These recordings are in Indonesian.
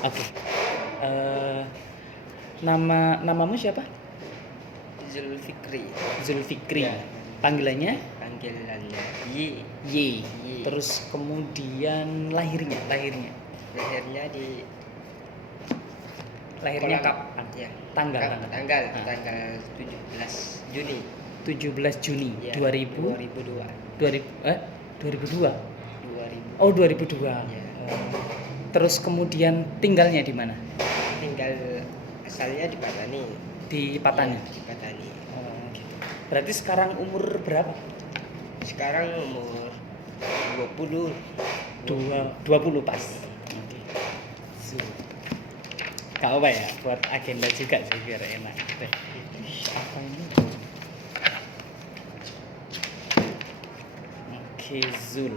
Oke. Eh, namamu siapa? Zulfikri. Zulfikri. Ya. Panggilannya? Panggilannya Y. Y. Y. Terus kemudian lahirnya. Lahirnya Lahirnya Kolam. kapan? Ya. Tanggal. Tanggal Nah. tanggal 17 Juni 17 Juni ya, 2002. 2002. Oh, 2002. Ya. Terus kemudian tinggalnya di mana? Tinggal asalnya di Patani. Di Patani. Ya, di Patani. Oh, gitu. Berarti sekarang umur berapa? Sekarang umur 20 20 pas. Oke. Gak apa ya, buat agenda juga sih biar enak. Apa ini? Oke, Zul.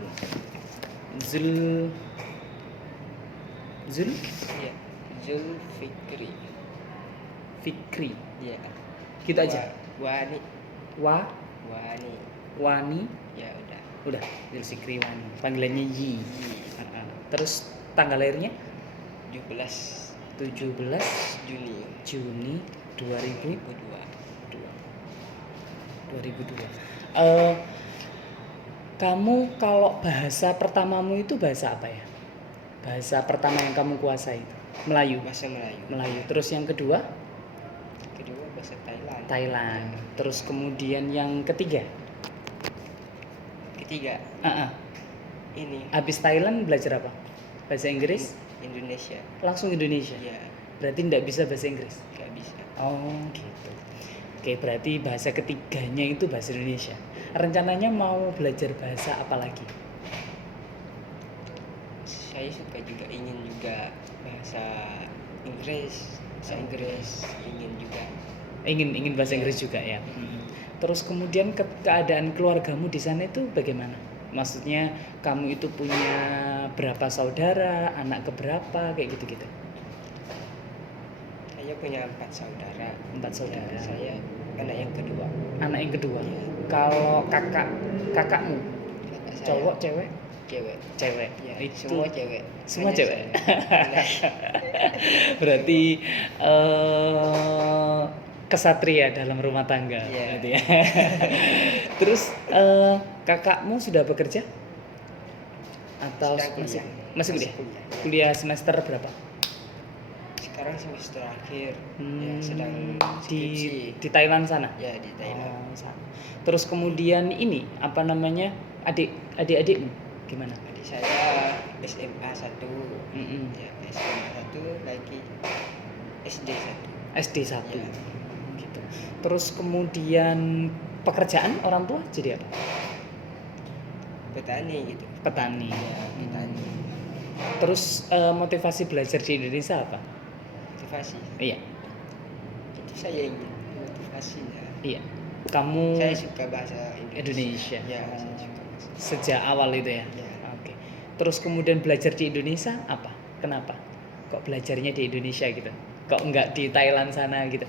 Ya, Zulfikri. Fikri. Ya. Gitu aja. Wani. Wani. Ya udah. Udah, Zulfikri Wani. Panggilannya Yi. Terus tanggal lahirnya 17 Juni 2002. Kamu kalau bahasa pertamamu itu bahasa apa ya? Bahasa pertama yang kamu kuasai itu Melayu. Bahasa Melayu. Terus yang kedua? Bahasa Thailand. Terus kemudian yang ketiga? Ini. Habis Thailand belajar apa? Bahasa Inggris? Indonesia. Langsung Indonesia. Ya. Berarti tidak bisa bahasa Inggris? Nggak bisa. Oh, gitu. Oke, berarti bahasa ketiganya itu bahasa Indonesia. Rencananya mau belajar bahasa apa lagi? Saya ingin juga bahasa Inggris. Ingin juga. Ingin bahasa Inggris juga ya. Terus kemudian keadaan keluargamu di sana itu bagaimana? Maksudnya kamu itu punya berapa saudara, anak keberapa, kayak gitu-gitu? Saya punya 4 saudara. 4 saudara. Ya, saya anak yang kedua. Ya. Kalau kakakmu, cowok, cewek? Cewek. Ya, itu semua cewek. Berarti kesatria dalam rumah tangga. Yeah. Berarti ya. Terus kakakmu sudah bekerja atau masih kuliah? Kuliah semester berapa? Sekarang semester akhir. Ya, sedang di Thailand sana. Ya, di Thailand. Sana. Terus kemudian ini apa namanya, adik-adikmu gimana? Adik saya SMA 1. Ya, SMA 1 lagi SD 1. Ya. Gitu. Terus kemudian pekerjaan orang tua jadi apa? Petani gitu. Petani. Ya, petani. Terus motivasi belajar di Indonesia apa? Motivasi? Iya. Itu saya ingin motivasinya. Iya. Kamu? Saya suka bahasa Indonesia. Ya, saya suka bahasa. Sejak awal itu ya? Ya. Oke. Terus kemudian belajar di Indonesia apa? Kenapa? Kok belajarnya di Indonesia gitu? Kok enggak di Thailand sana gitu?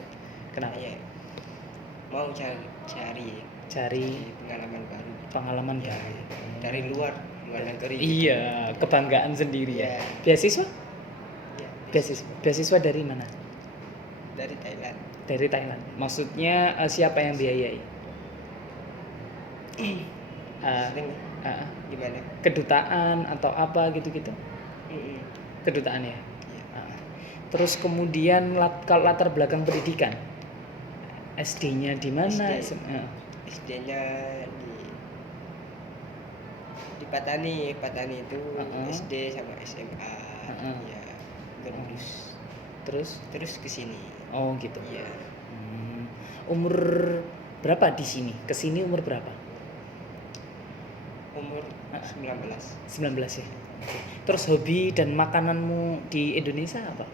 Kenapa? Ya, mau cari pengalaman ya, baru dari luar negeri. Iya, gitu. Kebanggaan sendiri ya. Beasiswa? Ya, beasiswa dari mana? Dari Thailand. Maksudnya siapa yang biayai? Gimana? Kedutaan atau apa gitu-gitu? Kedutaan ya. Terus kemudian kalau latar belakang pendidikan, SD-nya di mana? SD-nya di Patani itu SD sama SMA. Ya, lulus. Terus ke sini. Oh, gitu. Iya. Umur berapa di sini? Ke sini umur berapa? Umur 19 ya. Okay. Terus hobi dan makananmu di Indonesia apa?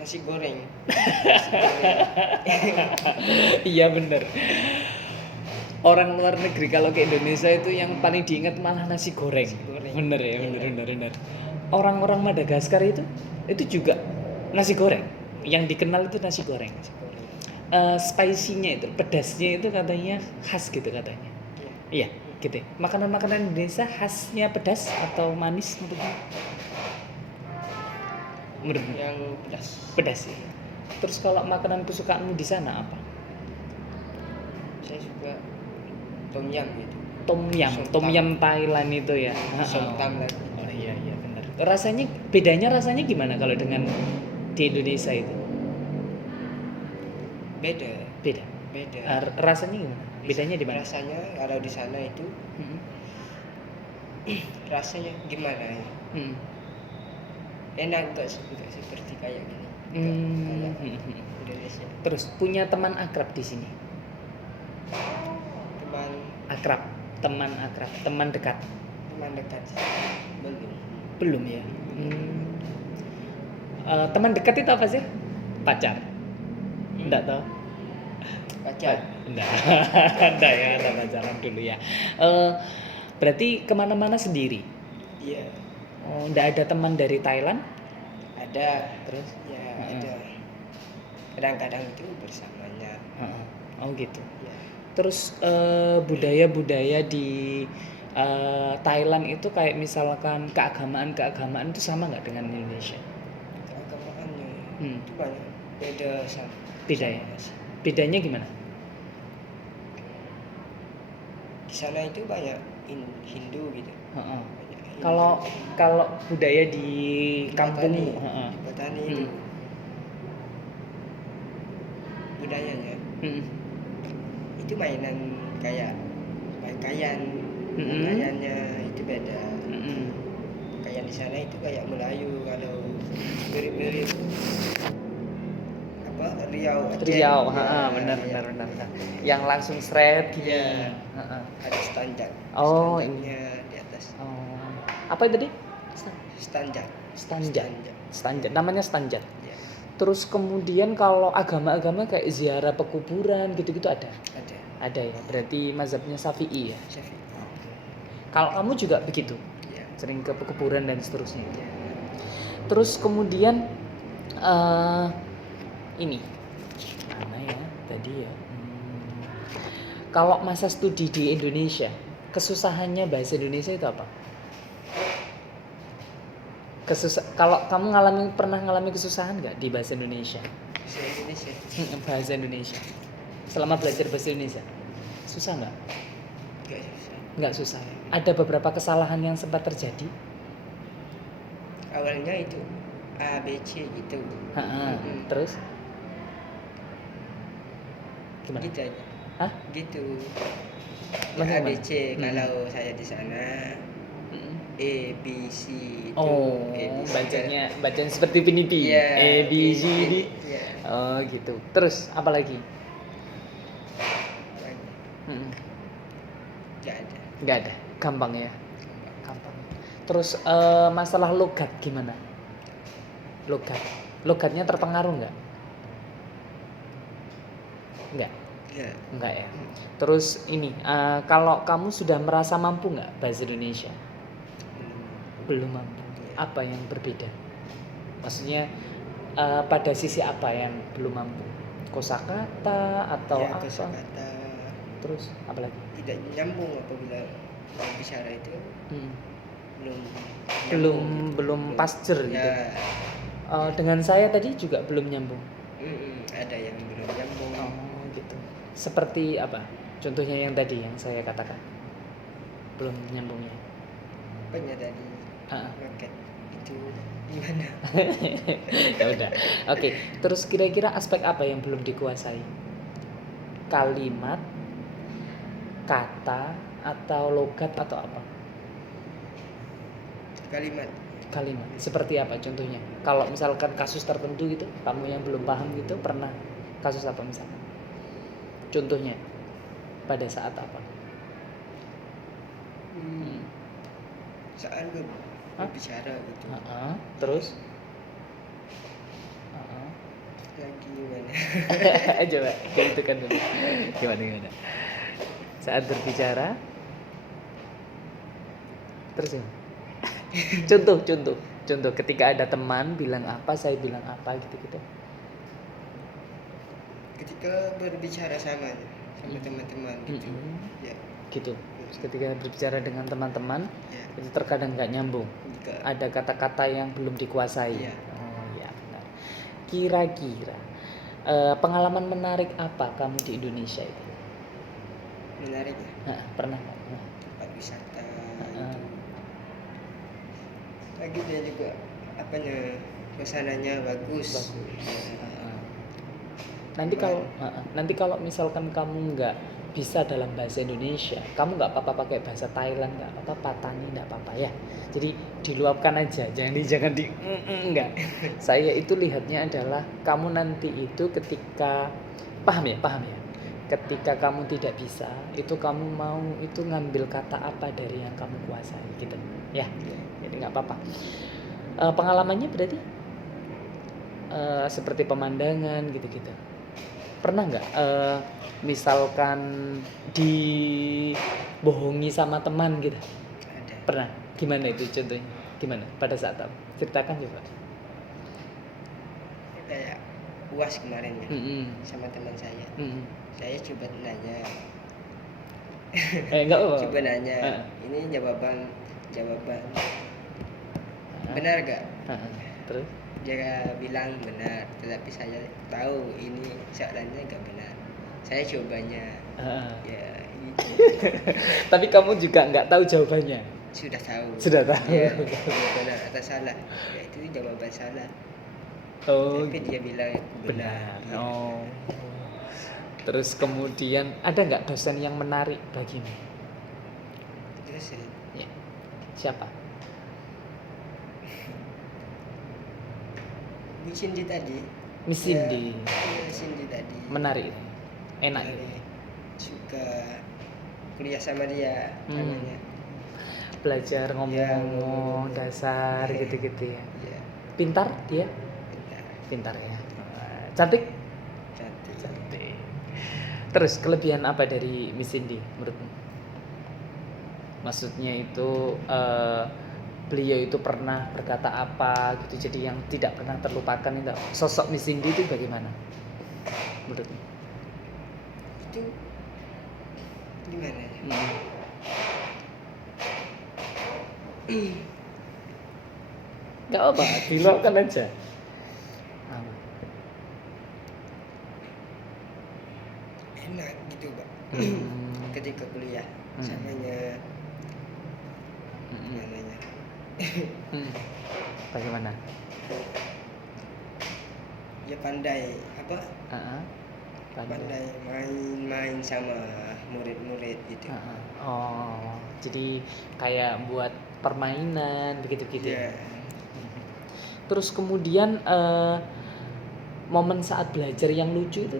Nasi goreng. Iya bener. Orang luar negeri kalau ke Indonesia itu yang paling diingat malah nasi goreng. Bener ya, bener. Orang-orang Madagaskar itu juga nasi goreng. Yang dikenal itu nasi goreng. Spicy-nya itu, pedasnya itu katanya khas gitu katanya. Iya, gitu. Makanan-makanan Indonesia khasnya pedas atau manis menurutmu? Menurutmu? yang pedas. Pedas ya. Terus kalau makanan kesukaanmu di sana apa? Saya suka tom yum gitu. Tom yum Thailand itu ya. Somtam lagi. Oh iya iya benar. Bedanya rasanya gimana kalau dengan di Indonesia itu? Beda. Beda. Beda. Rasanya gimana? Bedanya di mana? Rasanya kalau di sana itu Mm-mm. rasanya gimana ya? Mm-mm. Enak enggak seperti kayak gini. Hmm. Kayak Indonesia. Terus punya teman akrab di sini? Teman Teman akrab, teman dekat. teman dekat belum. Belum ya. Teman dekat itu apa sih? Pacar? Enggak tahu. Pacar. Enggak. Enggak ya, ada pacaran dulu ya. Berarti kemana-mana sendiri? Iya. Oh, enggak ada teman dari Thailand? Ada. Terus? Ya ada. Kadang-kadang itu bersamanya. Oh gitu. Ya. Terus budaya-budaya di Thailand itu kayak misalkan keagamaan itu sama nggak dengan Indonesia? Keagamaannya Hmm. itu banyak beda sama. Beda ya? Bedanya gimana? Di sana itu banyak Hindu gitu. Heeh. Banyak Hindu. Kalau budaya di kampungmu, Di Petani itu budayanya itu mainan kayak pakaian. Pakaiannya itu beda. Pakaian di sana itu kayak Melayu, kalau mirip-mirip apa Riau Aceh. Riau, Ya, benar. ya. Yang langsung shred gitu. Iya. Ada standar. Oh, Standarnya di atas. Oh. Apa itu tadi? Standar. Stanjat. Namanya stanjat. Ya, Terus kemudian kalau agama-agama kayak ziarah pekuburan gitu-gitu ada? ada. Ada ya. Berarti mazhabnya Syafi'i ya. Syafi'i. Kalau kamu juga begitu? Ya. Sering ke pekuburan dan seterusnya. Ya. Terus kemudian ini mana ya tadi ya? Kalau masa studi di Indonesia, kesusahannya bahasa Indonesia itu apa? Kalau kamu pernah ngalami kesusahan nggak di bahasa Indonesia? Bahasa Indonesia. Bahasa Indonesia. Selama belajar bahasa Indonesia, susah nggak? Enggak susah. Nggak susah. Ada beberapa kesalahan yang sempat terjadi. Awalnya itu A B C gitu. Terus? Gimana? Gitu aja. Hah? Gitu. Maksudnya A B gimana? C kalau saya di sana A B C itu. Oh, A, B, C. bacanya seperti Pinipi. Iya, A B C D. Iya. Oh, gitu. Terus apa lagi? Nggak ada. Gampang ya. Gampang. Terus masalah logat gimana? Logatnya terpengaruh nggak? Nggak. Iya. Enggak ya. Terus ini, kalau kamu sudah merasa mampu nggak bahasa Indonesia? Belum mampu. Apa yang berbeda? Maksudnya pada sisi apa yang belum mampu? Kosakata atau Ya, apa? kosakata. Terus apa lagi? Tidak nyambung apabila bicara itu belum Belum pas gitu. Ya. Dengan saya tadi juga belum nyambung. Ada yang belum nyambung. Oh, gitu. Seperti apa? Contohnya yang tadi yang saya katakan. Belum nyambungnya. Apanya tadi? Market itu gimana? Ya udah. Oke, terus kira-kira aspek apa yang belum dikuasai? Kalimat, kata, atau logat atau apa? Kalimat. Seperti apa contohnya? Kalau misalkan kasus tertentu gitu, kamu yang belum paham gitu, pernah kasus apa misalnya? Contohnya pada saat apa? Saat berbicara gitu. Terus? Lagi gimana? Coba itu kan dulu. Gimana? Saat berbicara. Terus ya? Contoh ketika ada teman bilang apa, saya bilang apa gitu. Ketika berbicara sama teman-teman gitu. Ya. Gitu. Ketika berbicara dengan teman-teman, Ya. itu terkadang nggak nyambung. Jika Ada kata-kata yang belum dikuasai. Iya. Oh kira-kira pengalaman menarik apa kamu di Indonesia itu? Menarik ya, Pernah nggak? tempat wisata Heeh. gitu. Lagi dia juga apanya, suasananya bagus. Bagus. Ya, Nanti kalau misalkan kamu nggak bisa dalam bahasa Indonesia, kamu nggak apa-apa pakai bahasa Thailand, nggak apa-apa, Patani nggak apa-apa ya. Jadi diluapkan aja, jangan di enggak. Saya itu lihatnya adalah kamu nanti itu ketika paham ya. Ketika kamu tidak bisa, itu kamu mau itu ngambil kata apa dari yang kamu kuasai gitu, ya. Jadi nggak apa-apa. Pengalamannya berarti seperti pemandangan gitu-gitu. Pernah nggak misalkan dibohongi sama teman gitu? ada. Pernah? Gimana itu contohnya? Gimana? Pada saat apa? Ceritakan coba. Kayak UAS kemarin ya, Mm-mm. sama teman saya. Mm-mm. Saya coba nanya, Enggak apa-apa. coba nanya, Heeh. ini jawaban benar gak? Terus? Dia bilang benar, tetapi saya tahu ini soalannya gak benar. Saya cobanya, Heeh. ya gitu. Tapi kamu juga nggak tahu jawabannya. Sudah tahu. Sudah tahu. Ya, benar atau salah. Ya itu jawaban salah. Oh, Tapi dia bilang benar. Iya. Oh. Terus kemudian ada nggak dosen yang menarik bagimu? Terus Ya. Siapa? Bu Cindy tadi. Miss Cindy. Ya, Cindy tadi. Menarik. Enak. Menarik. Suka kuliah sama dia namanya. Belajar ngomong-ngomong dasar Iya. gitu-gitu ya. Iya, Pintar dia? pintar, Pintar ya. Cantik? cantik. Cantik. Terus kelebihan apa dari Miss Cindy menurutmu? Maksudnya itu beliau itu pernah berkata apa gitu, jadi yang tidak pernah terlupakan itu. Sosok Miss Cindy itu bagaimana menurutmu? Itu gimana ya? Gak apa, diluapkan aja. Enak gitu, Pak. Hmm. Ketika kuliah samanya gimana ya? Bagaimana? Ya pandai apa? Pandai main-main sama murid-murid gitu. Oh, jadi kayak buat permainan begitu-gitu. Iya. Terus kemudian momen saat belajar yang lucu itu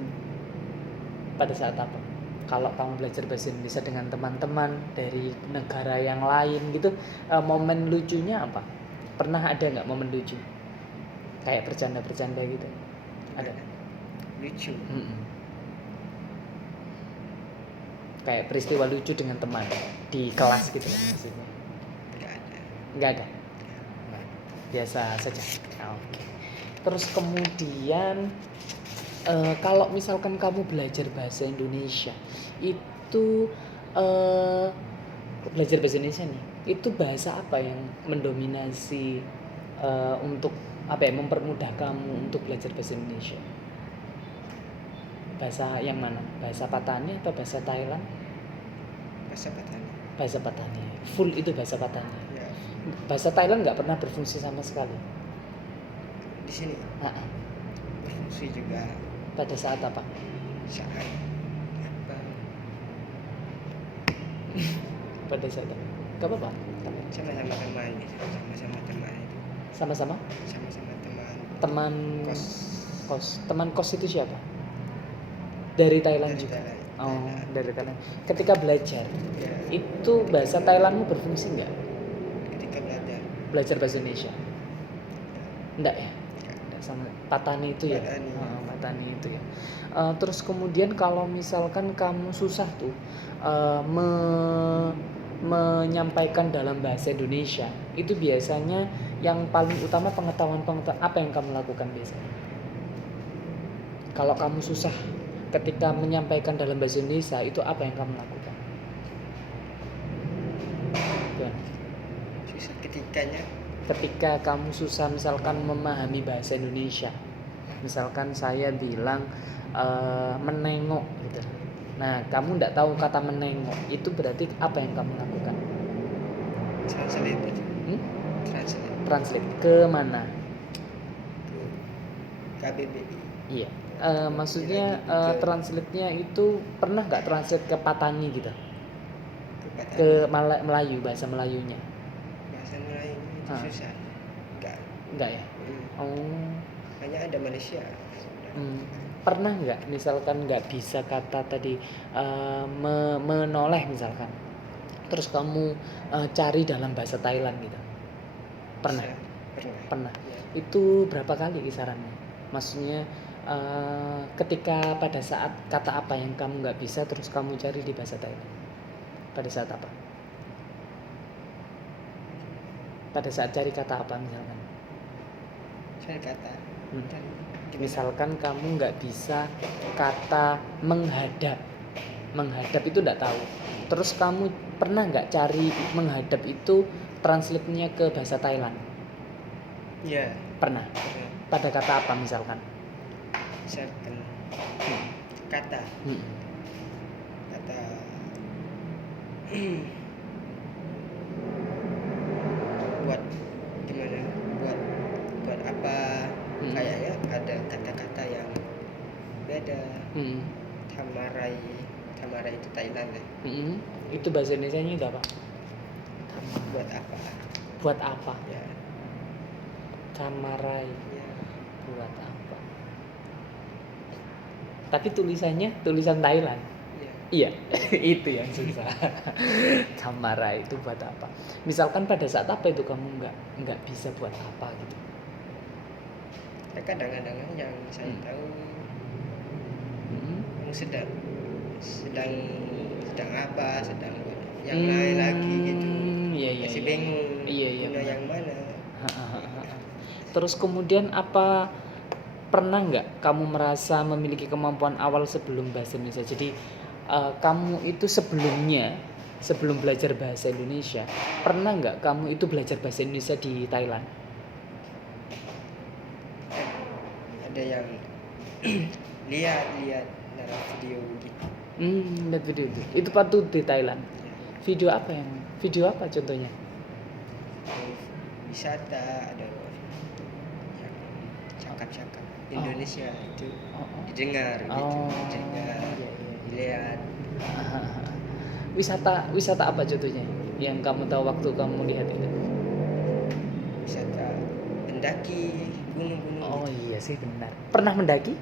pada saat apa? Kalau kamu belajar bahasa Indonesia dengan teman-teman dari negara yang lain gitu, momen lucunya apa? Pernah ada nggak momen lucu? Kayak bercanda-bercanda gitu? Ada? Lucu. Kayak peristiwa lucu dengan teman di kelas gitu kan maksudnya? Enggak ada. Nggak ada? Biasa saja. Oke. Terus kemudian kalau misalkan kamu belajar bahasa Indonesia itu belajar bahasa Indonesia nih, itu bahasa apa yang mendominasi untuk apa ya, mempermudah kamu untuk belajar bahasa Indonesia? Bahasa yang mana? Bahasa Patani atau bahasa Thailand? Bahasa Patani. Bahasa Patani. Full itu bahasa Patani. Ya. Bahasa Thailand nggak pernah berfungsi sama sekali. Di sini berfungsi juga Pada saat apa? saat apa? Pada saat apa? Gak apa-apa. Sama-sama teman gitu. Sama-sama teman itu. Sama-sama Sama-sama teman. teman Kos. Teman kos itu siapa? Dari Thailand Dari juga. Thailand. Oh, dari Thailand. Ketika belajar, Ya. itu bahasa Thailandmu berfungsi nggak? Ketika belajar. Belajar bahasa Indonesia? Enggak ya? Enggak, sama Patani itu ya. Patani. Patani itu ya. Terus kemudian kalau misalkan kamu susah tuh menyampaikan dalam bahasa Indonesia, itu biasanya yang paling utama pengetahuan apa yang kamu lakukan biasanya? Kalau kamu susah ketika menyampaikan dalam bahasa Indonesia, itu apa yang kamu lakukan? Gimana? Susah ketikanya. Ketika kamu susah misalkan memahami bahasa Indonesia, Misalkan saya bilang menengok gitu. Nah, kamu nggak tahu kata menengok, itu berarti apa yang kamu lakukan? Translate itu. Hmm? Translate Translate ke mana? ke KBBI. Iya. Maksudnya Lagi Google. translate-nya itu pernah nggak translate ke Patani gitu? Ke Patani. Ke Melayu, bahasa Melayunya? Bahasa Melayu itu Ah. susah. Enggak ya? Oh. Hanya ada Malaysia. Pernah nggak misalkan nggak bisa kata tadi menoleh misalkan, terus kamu cari dalam bahasa Thailand gitu? Pernah? Pernah. Ya. Itu berapa kali kisarannya? Maksudnya ketika pada saat kata apa yang kamu nggak bisa terus kamu cari di bahasa Thailand, pada saat apa? Pada saat cari kata apa misalkan? Cari kata. Misalkan kamu nggak bisa kata menghadap itu nggak tahu, terus kamu pernah nggak cari menghadap itu translate-nya ke bahasa Thailand? Iya. Pernah. Pada kata apa misalkan? Misalkan kata buat gimana, buat apa, kayaknya ada kata-kata yang beda. Tamarai itu Thailand ya. Itu bahasa Indonesianya itu apa? Buat apa? Ya. Tamarai. Ya. Buat apa? Tapi tulisannya tulisan Thailand. Iya, itu yang susah. Kamara itu buat apa? Misalkan pada saat apa itu kamu nggak bisa buat apa gitu? Kadang-kadang yang saya tahu sedang apa, sedang yang lain lagi gitu. Iya, Masih bingung. Iya. Yang mana? Terus kemudian apa? Pernah nggak kamu merasa memiliki kemampuan awal sebelum bahasa Indonesia? Jadi kamu itu sebelum belajar bahasa Indonesia, pernah nggak kamu itu belajar bahasa Indonesia di Thailand? Ada yang lihat dalam video gitu. Lihat video itu patut di Thailand. Video apa contohnya? Wisata, ada yang cakap-cakap Indonesia itu didengar gitu, dilihat. Wisata apa contohnya yang kamu tahu waktu kamu lihat itu? Wisata mendaki gunung-gunung. Oh gitu. Iya sih benar. Pernah mendaki?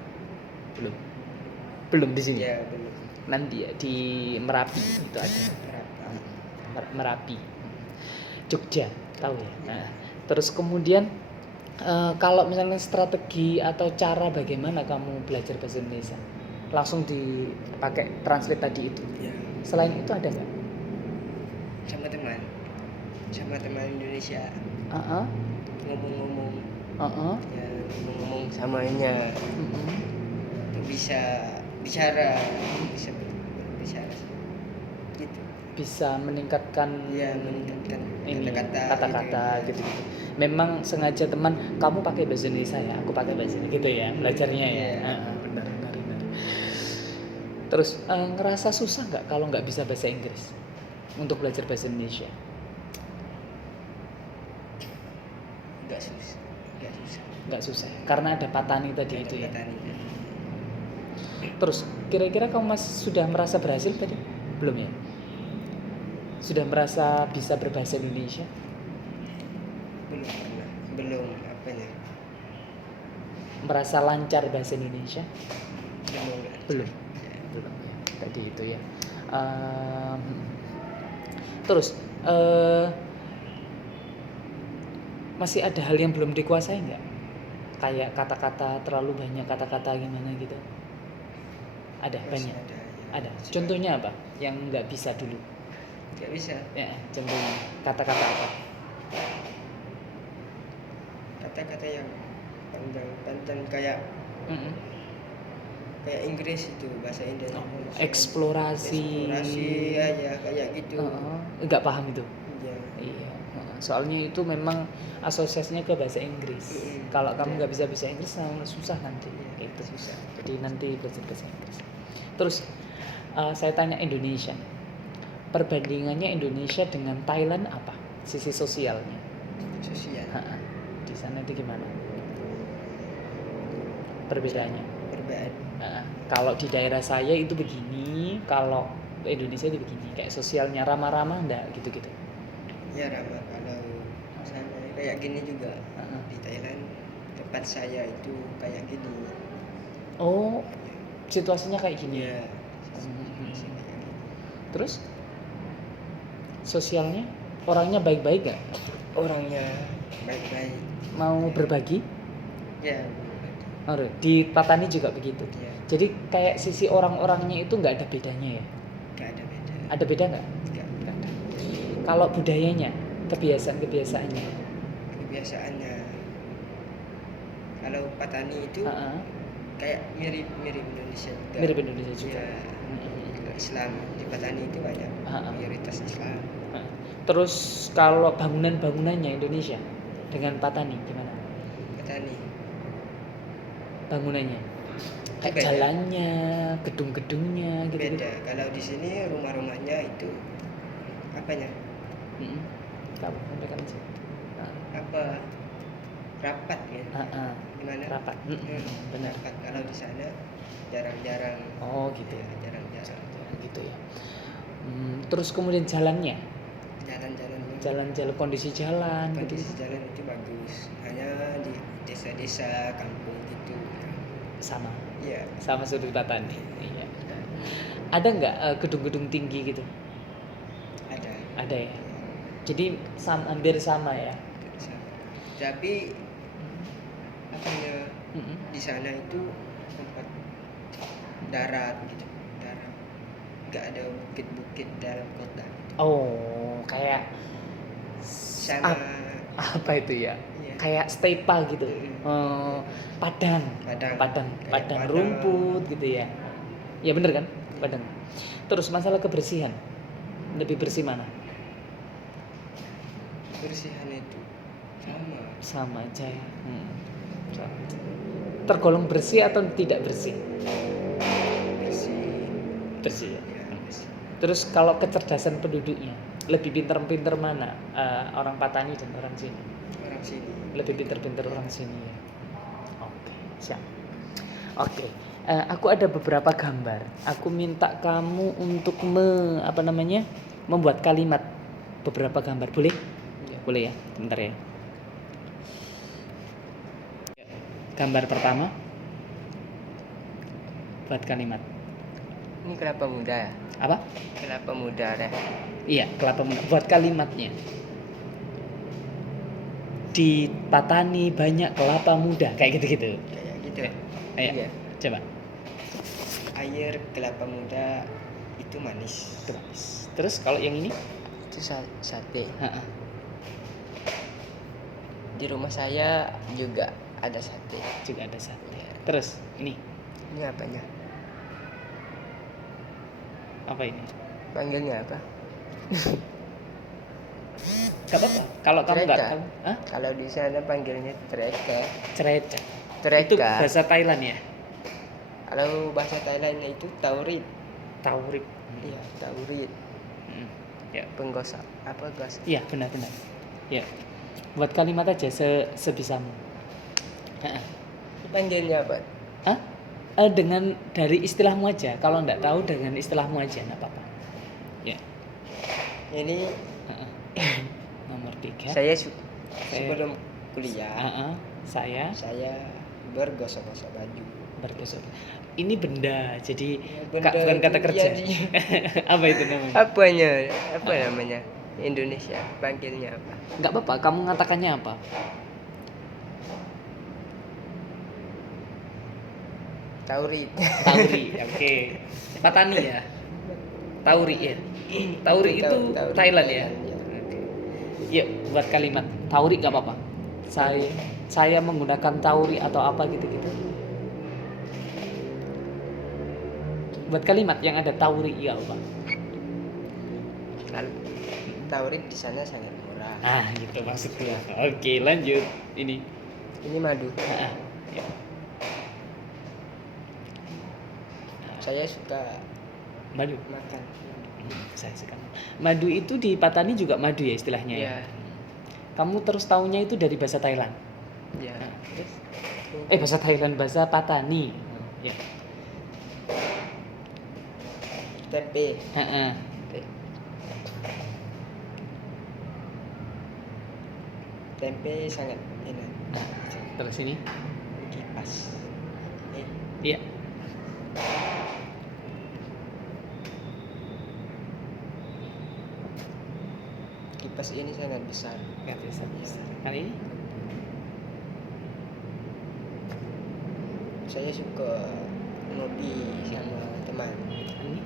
Belum di sini. Ya, belum. Nanti ya di Merapi itu ada. Merapi. Jogja, tahu ya. Nah, terus kemudian kalau misalnya strategi atau cara bagaimana kamu belajar bahasa Indonesia, langsung dipakai translate tadi itu. Ya. Selain itu ada nggak? Sama teman Indonesia. Ngomong-ngomong. Ya, ngomong samanya. Bisa bicara gitu. Bisa meningkatkan kata-kata gitu. Memang sengaja teman kamu pakai bahasa Indonesia ya, aku pakai bahasa Indonesia gitu ya belajarnya ya. Benar. Terus ngerasa susah nggak kalau nggak bisa bahasa Inggris untuk belajar bahasa Indonesia? Nggak susah karena ada Patani tadi itu ya. Terus kira-kira kamu sudah merasa berhasil tadi? Belum ya? Sudah merasa bisa berbahasa Indonesia? Belum apanya? Merasa lancar bahasa Indonesia? Belum. Tadi itu ya. Terus masih ada hal yang belum dikuasai nggak? Kayak kata-kata, terlalu banyak kata-kata gimana gitu? Ada banyak. Ada. Contohnya apa? Yang nggak bisa dulu? Nggak bisa. Ya, contohnya kata-kata apa? Kata-kata yang panjang kayak Inggris itu, bahasa Indonesia. Eksplorasi ya kayak gitu. Nggak paham itu. Iya. Soalnya itu memang asosiasinya ke bahasa Inggris. Kalau kamu Iya. nggak bisa bahasa Inggris, susah nanti. Itu Susah. Jadi nanti belajar bahasa Inggris. Terus saya tanya Indonesia. Perbandingannya Indonesia dengan Thailand apa? Sisi sosialnya. Sosial. Ha-ha. Di sana itu gimana? Perbedaannya. Perbedaan. Kalau di daerah saya itu begini, kalau ke Indonesia itu begini. Kayak sosialnya ramah-ramah enggak gitu-gitu. Ya ramah kalau sana kayak gini juga. Ha-ha. Di Thailand tempat saya itu kayak gini. Oh, situasinya kayak gini. Iya. Hmm. Masih kayak gini. Terus sosialnya orangnya baik-baik gak? Orangnya baik-baik. Mau berbagi? Ya. Di Patani juga begitu. Iya. Jadi kayak sisi orang-orangnya itu nggak ada bedanya ya? Gak ada beda. Ada beda nggak? Gak. Nggak ada. Kalau budayanya, kebiasaan-kebiasaannya, Kebiasaannya. Kalau Patani itu Ha-ha. kayak mirip Indonesia juga. Mirip Indonesia juga. Iya. Mm-mm. Kalau Islam di Patani itu banyak Ha-ha. mayoritas Islam. Terus kalau bangunan-bangunannya Indonesia dengan Patani gimana? Patani Bangunannya, kayak beda. jalannya, gedung-gedungnya gitu. Beda. Kalau di sini rumah-rumahnya itu apanya? Kamu sampaikan aja. Apa? Rapat ya? Gimana? Rapat. Benar. Rapat. Kalau di sana jarang-jarang. Oh gitu. Ya, jarang-jarang. Gitu ya. Terus kemudian jalannya, Jalan-jalan. kondisi jalan, Kondisi gitu. jalan itu bagus. Hanya di desa-desa, kampung gitu. Sama Iya. sudut Patani. Iya. Ada nggak gedung-gedung tinggi gitu? Ada. Ada ya. Jadi hampir sama ya. Tapi apanya Mm-mm. di sana itu tempat darat gitu, darat, nggak ada bukit-bukit dalam kota gitu. Oh, kayak Sama apa itu ya? iya. Kayak stepa gitu. Padang Kayak padang. rumput gitu ya. Ya bener kan? Padang. Terus masalah kebersihan, lebih bersih mana? Bersihan itu Sama aja ya. Sama. Tergolong bersih atau tidak bersih? bersih Bersih ya. ya, bersih. Terus kalau kecerdasan penduduknya, lebih pinter-pinter mana orang Patani dan orang sini? Orang sini Lebih pinter-pinter orang sini ya. Oke, siap. Oke, aku ada beberapa gambar. Aku minta kamu untuk membuat kalimat beberapa gambar. Boleh? ya. Boleh ya. Bentar ya. Gambar pertama. Buat kalimat. Ini kelapa muda. Apa? Kelapa muda deh. Iya, kelapa muda. Buat kalimatnya. Di Patani banyak kelapa muda, kayak gitu-gitu. Kayak gitu. Ayo, Iya. coba. Air kelapa muda itu manis. Terus kalau yang ini? Itu sate. Ha-ha. Di rumah saya juga ada sate. Juga ada sate. Terus ini Ini apanya? apa ini? Panggilnya apa? Gak apa-apa. Kalau kamu nggak Cereka. tahu, hah? Kalau di sana panggilnya treka. Cereca. Treka. Itu bahasa Thailand ya? Kalau bahasa Thailandnya itu taurit. Taurik. Iya, taurit. Ya. Penggosok. Apa gosok? Iya, benar-benar. Ya. Buat kalimat aja sebisamu. Ha-ha. Panggilnya apa? Hah? Dengan dari istilahmu aja. Kalau nggak tahu dengan istilahmu aja, nggak apa-apa. Ya. Ini Ha-ha. Nomor 3. saya sebelum kuliah Saya saya bergosok-gosok baju. bergosok. Ini benda, jadi Benda bukan kata itu kerja. jadi- Apa itu namanya? Apa namanya? Indonesia panggilnya apa? Nggak apa-apa, kamu ngatakannya apa? Taurit. Tauri, oke. Patani ya. Tauri ya. Tauri itu Tauri, Thailand ya. Thailand, ya. Yuk, buat kalimat tauri nggak apa-apa. Saya menggunakan tauri atau apa gitu-gitu. Buat kalimat yang ada tauri ya apa? Kalau taurit di sana sangat murah. murah. Ah, gitu maksudnya. Oke, lanjut. Ini. Ini madu. Ah, ya. Saya suka Madu. makan. Saya suka. Madu itu di Patani juga madu ya istilahnya ya. Iya. Kamu terus taunya itu dari bahasa Thailand. Ya. Nah, terus? Bahasa Thailand, bahasa Patani. Ya. Tempe. Heeh. Tempe sangat enak. Nah, terus ini? Kipas. Iya. Kipas ini sangat besar. Nggak bisa. Kali ini? Saya suka ngopi sama teman. Ini?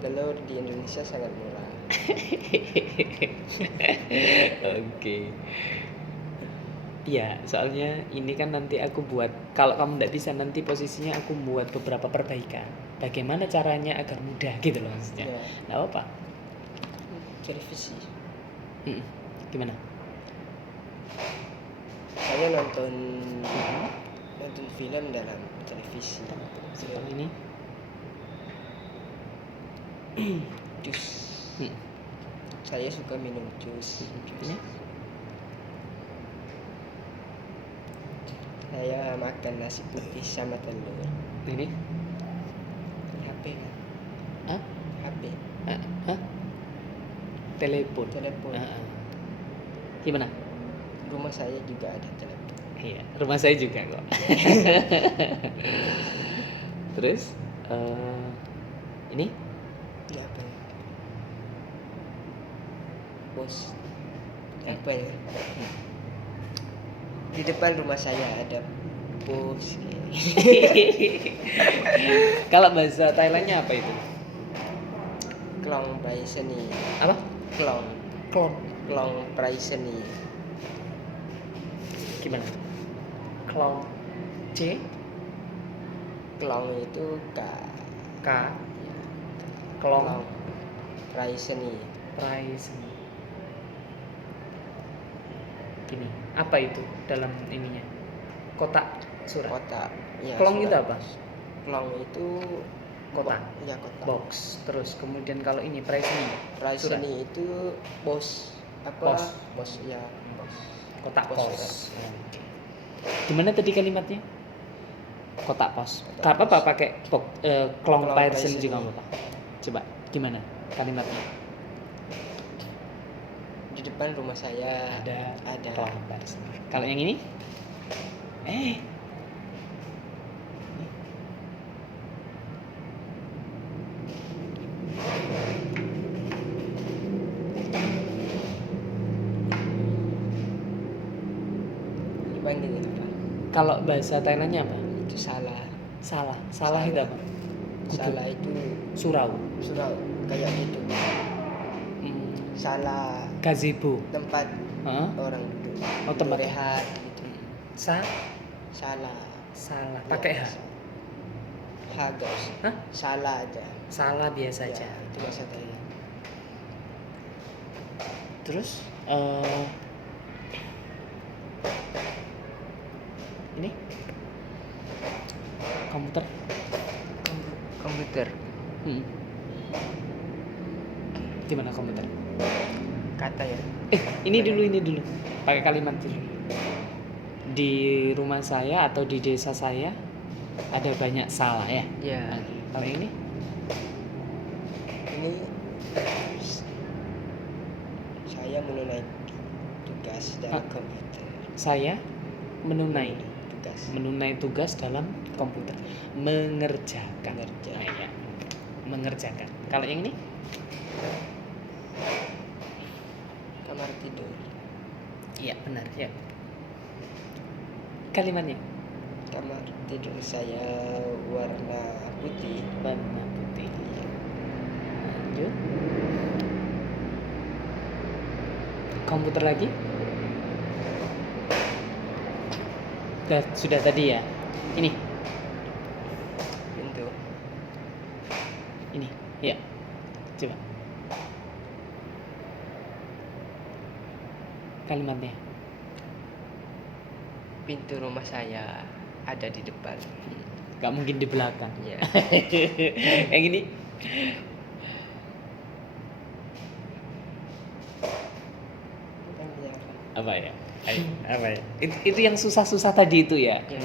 Telur di Indonesia sangat murah. Oke. Iya, soalnya ini kan nanti aku buat, kalau kamu nggak bisa nanti posisinya aku buat beberapa perbaikan. Bagaimana caranya agar mudah gitu loh maksudnya. Ya. Nggak apa-apa. Televisi. Gimana? Saya nonton film dalam televisi. Seperti ini. Jus. Hmm. Saya suka minum jus. Ini? Saya makan nasi putih sama telur. Ini? HP kan? Hah? HP. Hah? Telepon. Telepon. Gimana? Rumah saya juga ada telepon. Iya, rumah saya juga kok. Terus ini? Ini apa ya? Bos. Apa ya? Di depan rumah saya ada bos. Kalau bahasa Thailandnya apa itu? Klong Prai Seni. Apa? Klong. Klong Prai Seni. Gimana? Klong C Klong itu K ya, Klong Prai Seni. Price. Gini, apa itu dalam ininya? Kotak surat. Kotak. Ya, Klong itu surat. apa? Klong itu Kotak. Ya, kotak. Box. Terus kemudian kalau ini price ini Prai surat. Seni itu bos. Apa? Pos. Bos ya, bos. Kotak Pos pos. surat. Gimana tadi kalimatnya? Kotak pos. Kotak Apa pos. pakai klong Klong Pearson Pearson. juga apa? Coba gimana kalimatnya? Di depan rumah saya Ada ada. klong Pearson. Kalau yang ini? Dipanggil apa? Kalau bahasa Thailandnya apa? Itu salah. Salah. Salah itu apa? Kudu. Salah itu Surau. surau kayak gitu. Salah Gazebo. tempat Hah? orang duduk. Oh, tempat. Rehat gitu. Salah. Salah. Pakai Ya, H. H guys. Hah? Salah aja. Salah biasa Ya, aja. itu bahasa Thailand. Terus ini komputer. Komputer. Gimana komputer? Kata ya. Ini dulu. Pakai kalimat dulu. Di rumah saya atau di desa saya ada banyak salah ya. Ya. Kalau ini Ini saya menunaikan tugas dalam komputer. saya menunai Tugas. tugas dalam komputer, mengerjakan. Mengerjakan. Nah, ya. Mengerjakan. Kalau yang ini Kamar tidur. iya benar ya. Kalimatnya Kamar tidur saya warna putih. warna putih. Lanjut. Komputer lagi. Sudah tadi ya. Ini. Pintu. Ini. Ya. Coba. kalimatnya. Pintu rumah saya ada di depan. Gak mungkin di belakang. Ya. Yang gini. Apa ya? Ayo, apa ya? Itu yang susah-susah tadi itu ya. Ya.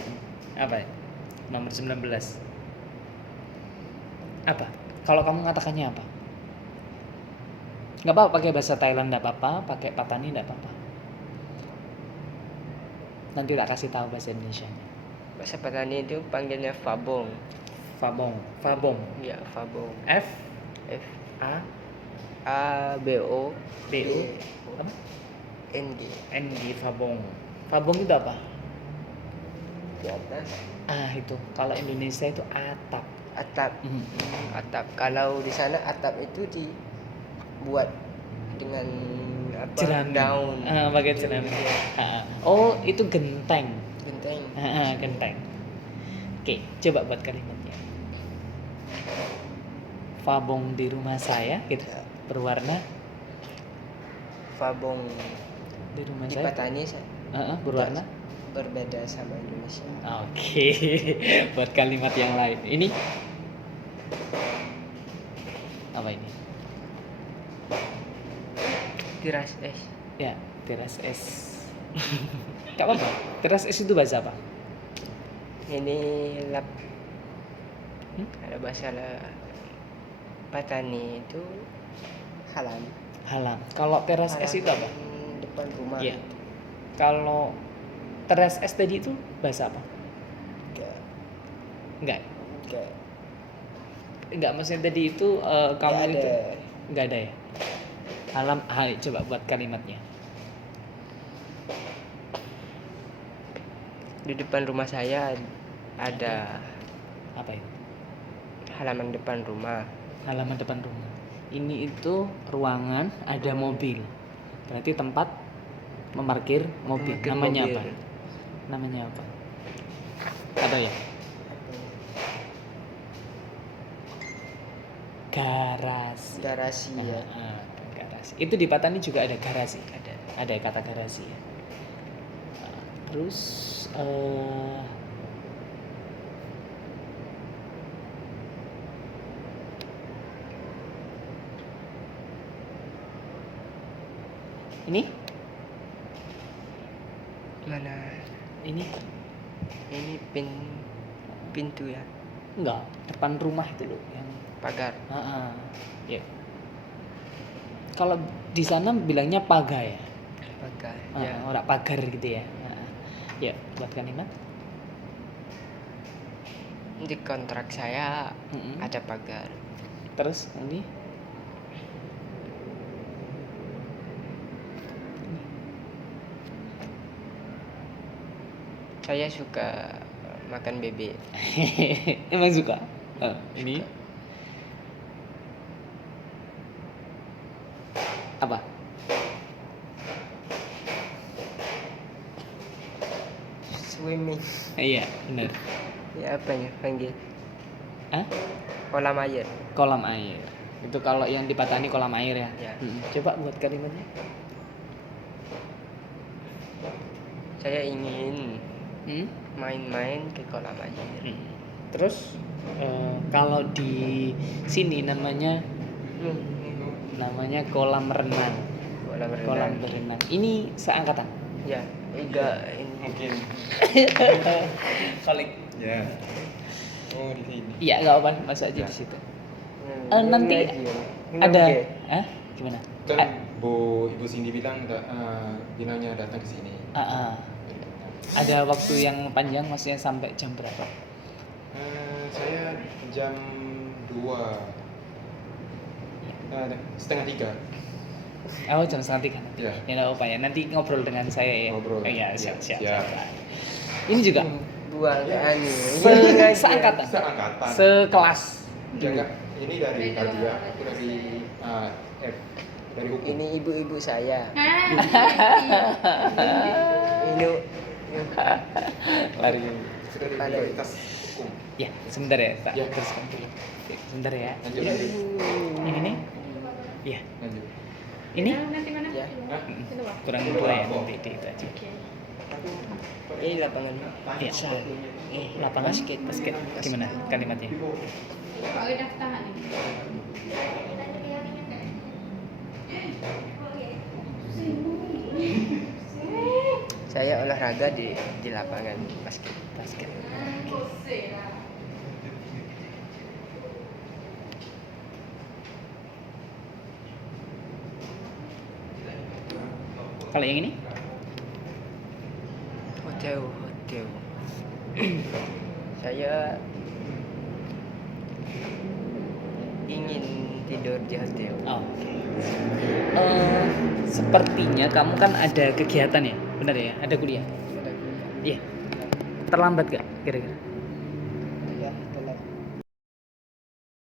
Apa ya? Nomor 19. Apa? Kalau kamu ngatakannya apa? Nggak apa-apa pakai bahasa Thailand, nggak apa-apa, pakai Patani nggak apa-apa. Nanti tak kasih tahu bahasa Indonesianya. Bahasa Patani itu panggilnya Fabong. Fabong, Fabong. Ya, Fabong. F F A A B O B O apa? N G. N G Fabong. Fabong itu apa? Di atas Itu kalau Indonesia itu atap. atap. Atap. Kalau di sana atap itu dibuat dengan apa? Jerami. Daun. Pakai jerami. Iya. Oh, itu genteng. Genteng. Genteng. Oke, coba buat kalimatnya. Fabong di rumah saya gitu. Ya. Berwarna Fabong di rumah di saya. Patani Berwarna. berbeda sama Indonesia. Oke. Buat kalimat yang lain. Ini apa ini? Tiras es. Ya, teras es. Gak apa-apa. Teras es itu bahasa apa? Ini lap. Ada bahasa Patani itu halam. Halam. Kalau teras es itu apa? Depan rumah. Iya. Kalau teras es tadi itu bahasa apa? Enggak. Enggak. Enggak, maksudnya tadi itu kamu Nggak itu ada. enggak ada ya? Halam, coba buat kalimatnya. Di depan rumah saya ada Apa itu? halaman depan rumah. Halaman depan rumah. Ini itu ruangan, ada mobil. Berarti tempat memarkir mobil. Memarkir Namanya mobil. apa? Namanya apa? Ada ya? Garasi. Garasi ya. Garasi. Itu di Patani juga ada garasi. Ada. Ada kata garasi ya. Terus ini Mana? ini Ini pintu ya. enggak, depan rumah itu loh yang Pagar. ya. Kalau di sana bilangnya pagar ya. Pagar. Ya. Orang pagar gitu ya. Ya, buat kalimat. Di kontrak saya Mm-mm. ada pagar. Terus ini Saya suka makan bebek. emang suka. Ini apa? Swimming. Iya, benar. Ya apa ya panggil? Hah? Kolam air. Kolam air. Itu kalau yang di Patani kolam air ya. Ya. Coba buat kalimatnya. Saya ingin Hmm? main-main ke kolam air. Terus kalau di sini namanya kolam renang. Kolam renang. Kolam berenang. Ini seangkatan. Ya, enggak ini. Mungkin. Kolik. Ya. Oh, di sini. Iya, nggak apa, masuk aja Ya. di situ. Ngaji Nanti ya. ada, Nge. gimana? Kan Ibu Cindy bilang bilangnya datang ke sini. Ada waktu yang panjang, maksudnya sampai jam berapa? Saya jam 2. Setengah 3. Oh, jam setengah tiga. Iya. Ya nggak apa ya. Nanti ngobrol dengan saya ya. Ngobrol. Iya, Iya, siap. siap. Ini juga Buang ke Ya. anu. seangkatan, Seangkatan. sekelas. Ya, enggak. Ini dari Kadia, aku dari dari hukum. Ini ibu-ibu saya. Ini Lari. Sudah dari kualitas hukum. Ya, sebentar ya, Pak. Ya. Teruskan dulu. Oke, sebentar ya. Lanjut. Ini nih. Iya. Lanjut. Ini Nanti mana? Ya. Itu Pak. kurang 2 ya, beda itu aja. Oke. Ini lapangan Iya. futsal. Lapangan basket. Gimana kalimatnya? Oke, daftar ini. Saya olahraga di lapangan basket. Basket. Kalau yang ini? Hotel. Saya ingin tidur di hotel. Oh. Sepertinya kamu kan ada kegiatan ya, benar ya? Ada kuliah. Iya. Terlambat gak kira-kira?